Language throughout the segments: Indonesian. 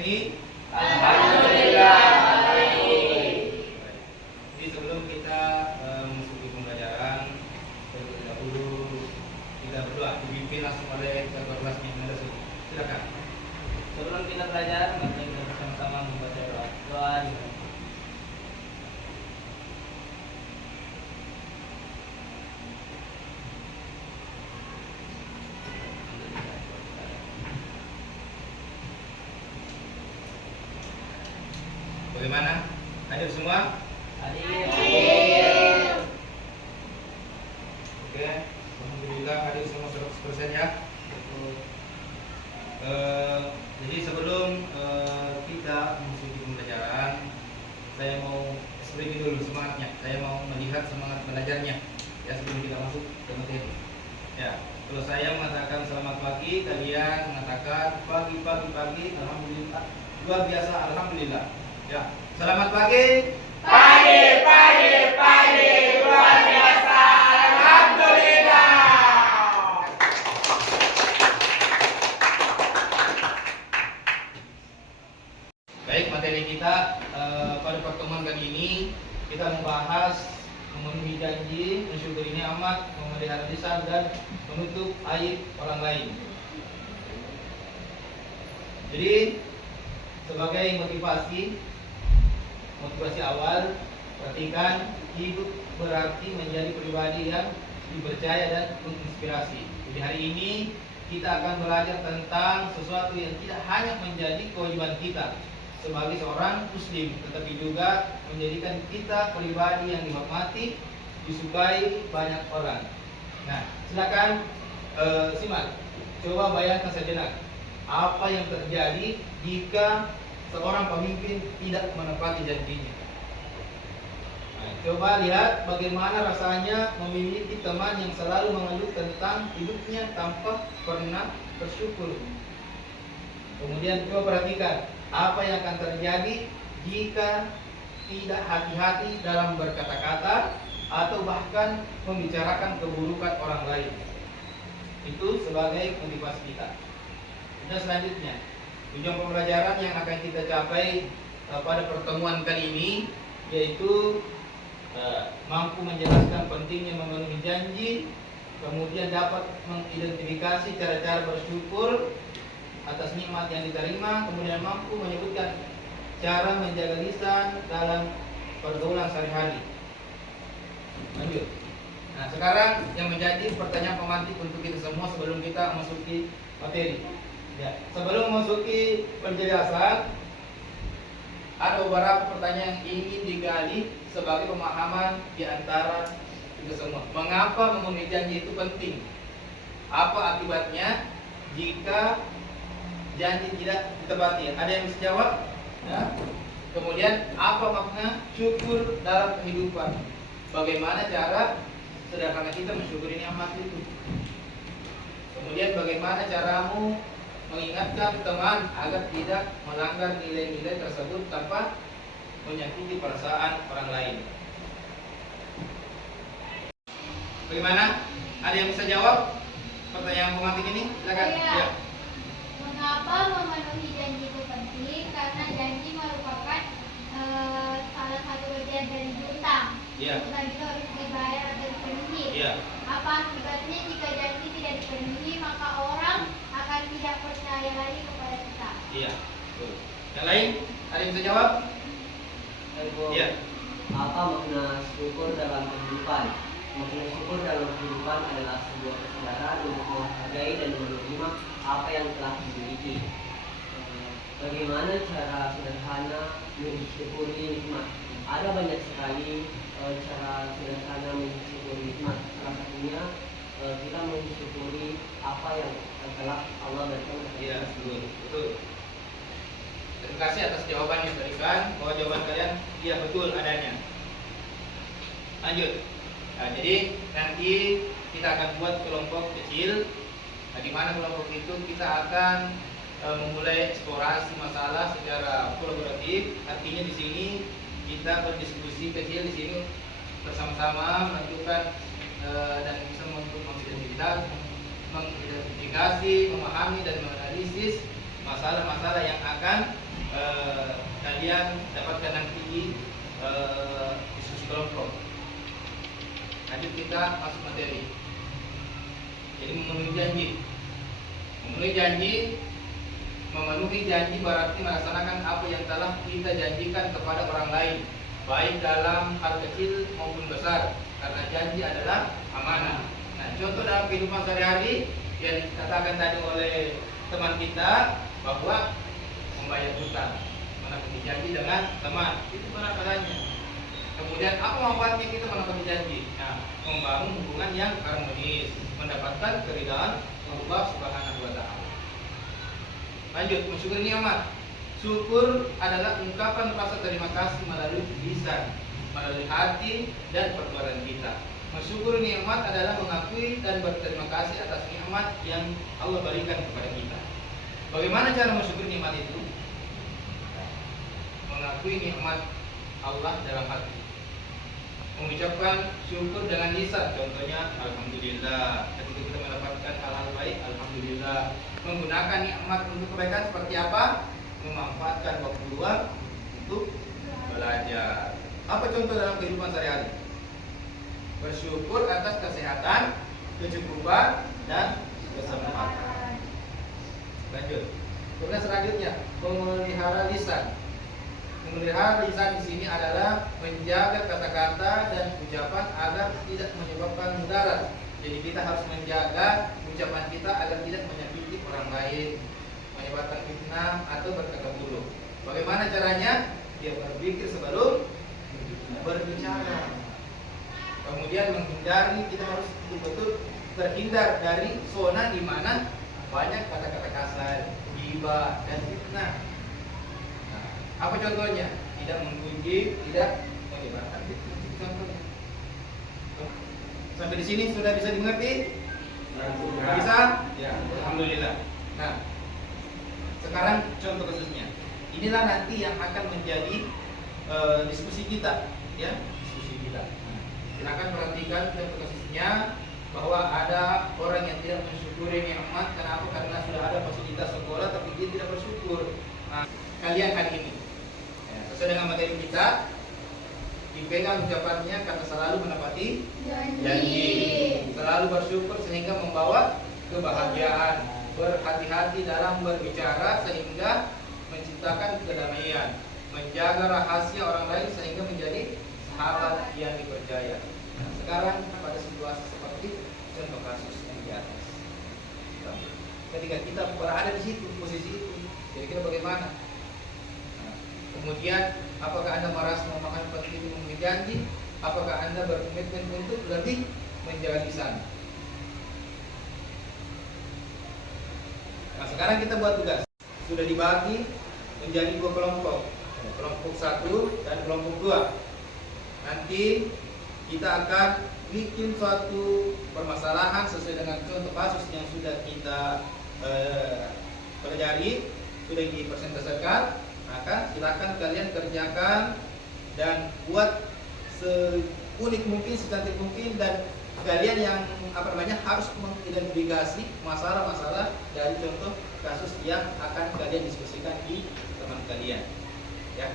ini? Alhamdulillah ini. Jadi sebelum kita memasuki pembelajaran, terlebih dahulu kita berdoa, dipimpin langsung oleh ketua kelas yang ada. Silakan. Sebelum kita belajar, mari kita bersama-sama membaca doa. Doa dimulai. Bagaimana? Hadir semua? Hadir. Oke, alhamdulillah hadir semua 100% ya. Jadi sebelum kita memasuki pembelajaran, saya mau explain dulu semangatnya. Saya mau melihat semangat belajarnya ya sebelum kita masuk ke materi. Ya, kalau saya mengatakan selamat pagi, kalian mengatakan pagi, alhamdulillah. Luar biasa, alhamdulillah. Ya, selamat pagi. Pagi, luar biasa. Alhamdulillah. Baik, materi kita pada pertemuan kali ini kita membahas memenuhi janji, mensyukuri nikmat, memelihara lisan dan menutup aib orang lain. Jadi sebagai motivasi awal, perhatikan hidup berarti menjadi pribadi yang dipercaya dan menginspirasi. Jadi hari ini kita akan belajar tentang sesuatu yang tidak hanya menjadi kewajiban kita sebagai seorang muslim, tetapi juga menjadikan kita pribadi yang dihormati, disukai banyak orang. Nah, silakan simak. Coba bayangkan sejenak apa yang terjadi jika seorang pemimpin tidak menepati janjinya. Nah, coba lihat bagaimana rasanya memiliki teman yang selalu mengeluh tentang hidupnya tanpa pernah bersyukur. Kemudian coba perhatikan apa yang akan terjadi jika tidak hati-hati dalam berkata-kata atau bahkan membicarakan keburukan orang lain. Itu sebagai motivasi kita. Dan selanjutnya, tujuan pembelajaran yang akan kita capai pada pertemuan kali ini yaitu mampu menjelaskan pentingnya memenuhi janji, kemudian dapat mengidentifikasi cara-cara bersyukur atas nikmat yang diterima, kemudian mampu menyebutkan cara menjaga lisan dalam pergaulan sehari-hari. Lanjut. Nah, sekarang yang menjadi pertanyaan pemantik untuk kita semua sebelum kita memasuki materi. Ya, sebelum memasuki penjelasan, ada beberapa pertanyaan yang ingin digali sebagai pemahaman di antara kita semua. Mengapa memenuhi janji itu penting? Apa akibatnya jika janji tidak ditepati? Ada yang bisa jawab? Ya. Kemudian apa makna syukur dalam kehidupan? Bagaimana cara sederhana kita mensyukuri nikmat itu? Kemudian bagaimana caramu mengingatkan teman agar tidak melanggar nilai-nilai tersebut tanpa menyakiti perasaan orang lain? Bagaimana? Ada yang bisa jawab pertanyaan pemantik ini? Silakan. Ya. Mengapa memenuhi janji itu penting? Karena janji merupakan salah satu bagian dari hutang. Ya. Hutang itu harus dibayar atau dipenuhi. Ya. Apa akibatnya jika janji tidak dipenuhi? Maka orang akan tidak percaya lagi kepada kita. Iya. Betul. Yang lain? Ada yang bisa jawab? Iya. Apa makna syukur dalam kehidupan? Makna syukur dalam kehidupan adalah sebuah kesadaran untuk menghargai dan menerima apa yang telah dimiliki. Bagaimana cara sederhana mensyukuri nikmat? Ada banyak sekali cara sederhana mensyukuri nikmat. Salah satunya kita mensyukuri apa yang telah Allah berikan. Iya, betul. Terima kasih atas jawaban yang diberikan. Bahwa jawaban kalian iya betul adanya. Lanjut. Nah, jadi nanti kita akan buat kelompok kecil. Nah, di mana kelompok itu kita akan memulai eksplorasi masalah secara kolaboratif. Artinya di sini kita berdiskusi kecil di sini bersama-sama menentukan dan bisa mengidentifikasi, memahami dan menganalisis masalah-masalah yang akan kalian dapatkan nanti di diskusi kelompok. Lanjut kita masuk materi. Jadi memenuhi janji. Memenuhi janji berarti melaksanakan apa yang telah kita janjikan kepada orang lain, baik dalam hal kecil maupun besar, karena janji adalah amanah. Nah, contoh dalam kehidupan sehari-hari yang dikatakan tadi oleh teman kita bahwa membayar hutang, menepati janji dengan teman, itu benar adanya. Kemudian apa manfaatnya kita menepati janji? Nah, membangun hubungan yang harmonis, mendapatkan keridhaan Allah Subhanahu wa taala. Lanjut, mensyukuri nikmat. Syukur adalah ungkapan rasa terima kasih melalui lisan, melalui hati dan perbuatan kita. Mensyukuri nikmat adalah mengakui dan berterima kasih atas nikmat yang Allah berikan kepada kita. Bagaimana cara mensyukuri nikmat itu? Mengakui nikmat Allah dalam hati. Mengucapkan syukur dengan lisan, contohnya alhamdulillah. Ketika kita mendapatkan hal-hal baik, alhamdulillah. Menggunakan nikmat untuk kebaikan seperti apa? Memanfaatkan waktu luang untuk belajar. Apa contoh dalam kehidupan sehari-hari? Bersyukur atas kesehatan, kecukupan, dan kesempatan. Lanjut. Kemudian selanjutnya, memelihara lisan. Memelihara lisan di sini adalah menjaga kata-kata dan ucapan agar tidak menyebabkan mudarat. Jadi kita harus menjaga ucapan kita agar tidak menyakiti orang lain, menyebabkan fitnah atau berkata buruk. Bagaimana caranya? Dia berpikir sebelum berbicara. Kemudian menghindari, kita harus betul-betul terhindar dari zona di mana banyak kata-kata kasar, ghibah, dan fitnah. Nah, apa contohnya? Tidak menggunjing, tidak menyebarkan fitnah. Contohnya. Sampai di sini sudah bisa dimengerti? Bisa? Ya, alhamdulillah. Nah, sekarang contoh kasusnya. Inilah nanti yang akan menjadi diskusi kita, ya, diskusi kita. Silakan perhatikan contoh kasusnya bahwa ada orang yang tidak mensyukuri nikmat. Kenapa? Karena sudah ada fasilitas sekolah tapi dia tidak bersyukur. Nah, kalian hari ini, ya, sesuai dengan materi kita, dipegang ucapannya karena selalu menepati janji, selalu bersyukur sehingga membawa kebahagiaan, berhati-hati dalam berbicara sehingga menciptakan kedamaian, menjaga rahasia orang lain sehingga menjadi sahabat yang dipercaya. Nah, sekarang pada situasi seperti contoh kasus yang di atas, ketika kita berada di situ, posisi itu, kira-kira bagaimana? Nah, kemudian apakah Anda merasa memahami penting memenuhi janji? Apakah Anda berkomitmen untuk lebih menjaga lisan? Nah, sekarang kita buat tugas. Sudah dibagi menjadi 2 kelompok. Kelompok 1 dan kelompok 2. Nanti kita akan bikin suatu permasalahan sesuai dengan contoh kasus yang sudah kita pelajari, sudah dipresentasikan. Maka silakan kalian kerjakan dan buat seunik mungkin, secantik mungkin, dan kalian yang harus mengidentifikasi masalah-masalah dari contoh kasus yang akan kalian diskusikan di teman kalian. Ya.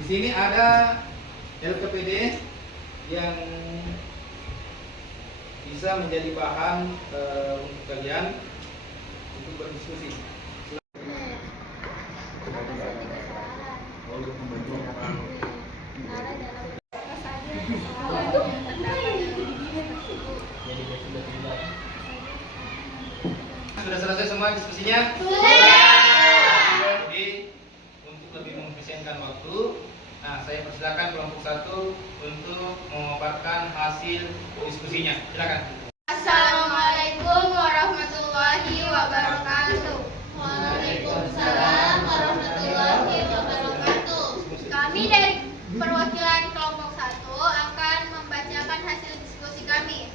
Di sini ada LKPD yang bisa menjadi bahan untuk kalian untuk berdiskusi. Sudah selesai semua diskusinya? Jadi untuk lebih mengefisienkan waktu, nah saya persilakan kelompok 1 untuk memaparkan hasil diskusinya. Silakan. Assalamualaikum warahmatullahi wabarakatuh. Waalaikumsalam warahmatullahi wabarakatuh. Kami dari perwakilan kelompok 1 akan membacakan hasil diskusi kami.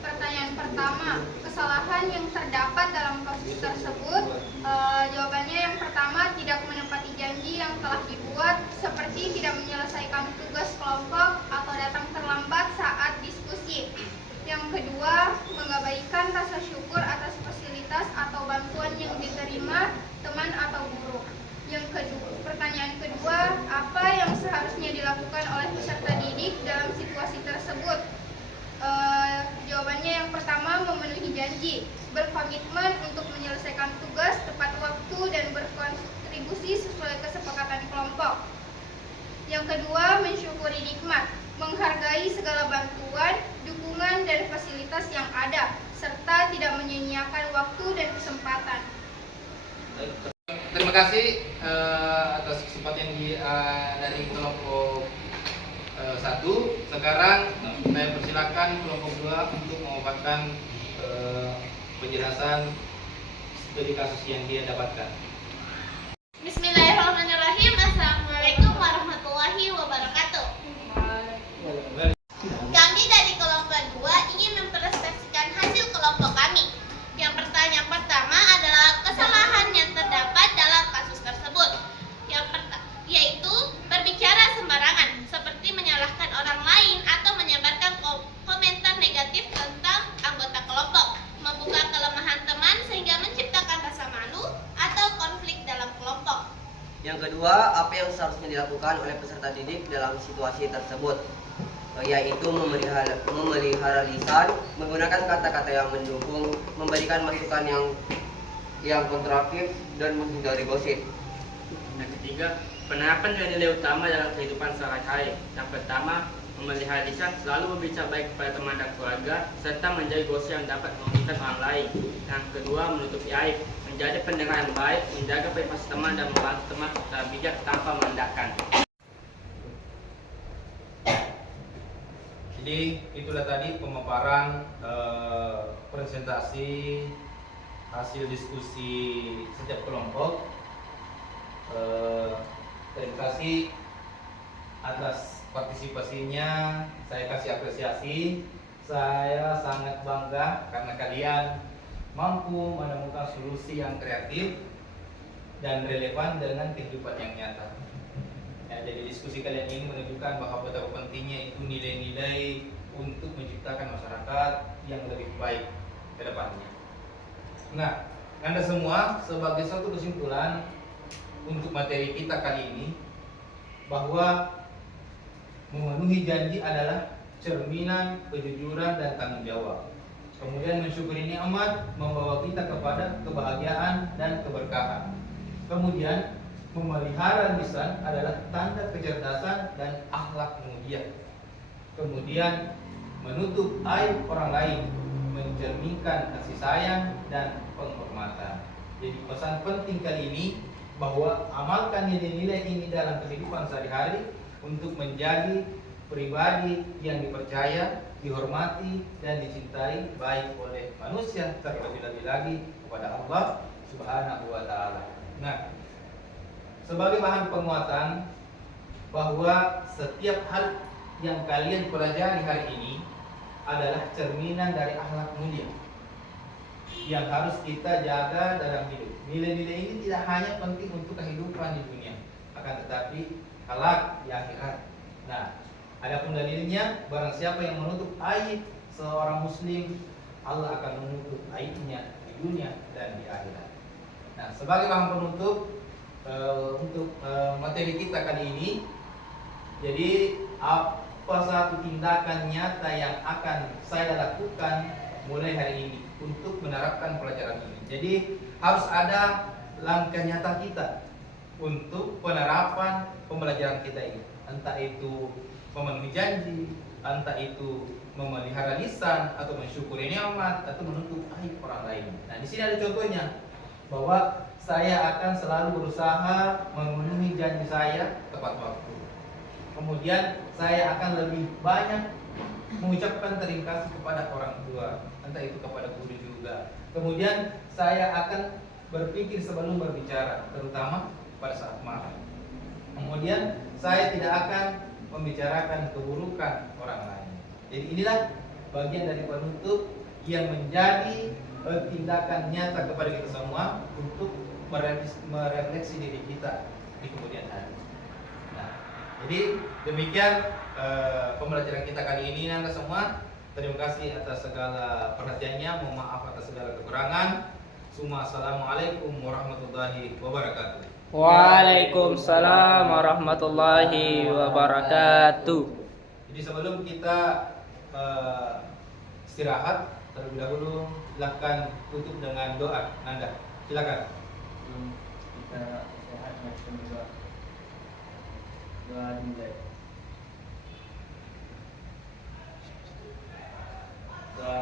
Pertanyaan pertama, kesalahan yang terdapat dalam kasus tersebut. Jawabannya yang pertama, tidak menepati janji yang telah dibuat, seperti tidak menyelesaikan tugas kelompok atau datang terlambat saat diskusi. Yang kedua, mengabaikan rasa syukur atas fasilitas atau bantuan yang diterima janji, berkomitmen untuk menyelesaikan tugas tepat waktu dan berkontribusi sesuai kesepakatan kelompok. Yang kedua, mensyukuri nikmat, menghargai segala bantuan, dukungan, dan fasilitas yang ada, serta tidak menyia-nyiakan waktu dan kesempatan. Terima kasih atas kesempatan dari kelompok 1. Sekarang saya persilakan kelompok 2 untuk memaparkan penjelasan studi kasus yang dia dapatkan. Bismillahirrahmanirrahim. Assalamualaikum warahmatullahi wabarakatuh. Kami dari kelompok 2 ingin mempresentasikan hasil kelompok kami. Yang pertama adalah kesalahan yang terdapat dalam kasus tersebut. Yaitu berbicara sembarangan, seperti menyalahkan orang lain atau menyebarkan komentar negatif tentang anggota kelompok, membuka kelemahan teman sehingga menciptakan rasa malu atau konflik dalam kelompok. Yang kedua, apa yang seharusnya dilakukan oleh peserta didik dalam situasi tersebut, yaitu memelihara lisan, menggunakan kata-kata yang mendukung, memberikan masukan yang konstruktif, dan menghindari gosip. Yang ketiga, penerapan nilai utama dalam kehidupan sehari-hari. Yang pertama, memelihara lisan, selalu berbicara baik kepada teman dan keluarga, serta menjadi gosip yang dapat merugikan orang lain. Yang kedua, menutupi aib, menjadi pendengar yang baik, menjaga privasi teman dan membantu teman secara bijak tanpa merendahkan. Jadi itulah tadi pemaparan presentasi hasil diskusi setiap kelompok. Terima kasih atas partisipasinya, saya kasih apresiasi. Saya sangat bangga karena kalian mampu menemukan solusi yang kreatif dan relevan dengan kehidupan yang nyata. Ya, jadi diskusi kalian ini menunjukkan bahwa betapa pentingnya itu nilai-nilai untuk menciptakan masyarakat yang lebih baik ke depannya. Nah, Anda semua sebagai satu kesimpulan untuk materi kita kali ini, bahwa memenuhi janji adalah cerminan kejujuran dan tanggung jawab. Kemudian mensyukuri nikmat membawa kita kepada kebahagiaan dan keberkahan. Kemudian memelihara lisan adalah tanda kecerdasan dan akhlak mulia. Kemudian menutup aib orang lain mencerminkan kasih sayang dan penghormatan. Jadi pesan penting kali ini bahwa amalkan nilai-nilai ini dalam kehidupan sehari-hari untuk menjadi pribadi yang dipercaya, dihormati, dan dicintai baik oleh manusia, terlebih-lebih lagi kepada Allah Subhanahu wa Ta'ala. Nah, sebagai bahan penguatan bahwa setiap hal yang kalian pelajari hari ini adalah cerminan dari akhlak mulia yang harus kita jaga dalam hidup. Nilai-nilai ini tidak hanya penting untuk kehidupan di dunia, akan tetapi kelak di akhirat. Nah, adapun dalilnya, barang siapa yang menutup aib seorang muslim, Allah akan menutup aibnya di dunia dan di akhirat. Nah, sebagai bahan penutup untuk materi kita kali ini, jadi apa satu tindakan nyata yang akan saya lakukan mulai hari ini untuk menerapkan pelajaran ini. Jadi harus ada langkah nyata kita untuk penerapan pembelajaran kita ini. Entah itu memenuhi janji, entah itu memelihara lisan, atau mensyukuri nikmat, atau menutup aib orang lain. Nah, di sini ada contohnya bahwa saya akan selalu berusaha memenuhi janji saya tepat waktu. Kemudian saya akan lebih banyak mengucapkan terima kasih kepada orang tua, entah itu kepada guru juga. Kemudian saya akan berpikir sebelum berbicara, terutama pada saat marah. Kemudian saya tidak akan membicarakan keburukan orang lain. Jadi inilah bagian dari penutup yang menjadi tindakan nyata kepada kita semua untuk merefleksi diri kita di kemudian hari. Nah, jadi demikian pembelajaran kita kali ini, Anda semua. Terima kasih atas segala perhatiannya. Mohon maaf atas segala kekurangan. Assalamualaikum warahmatullahi wabarakatuh. Waalaikumsalam warahmatullahi wabarakatuh. Jadi sebelum kita istirahat terlebih dahulu, Silahkan tutup dengan doa. Nanda, silakan. Kita sehat macam doa dimulai. Doa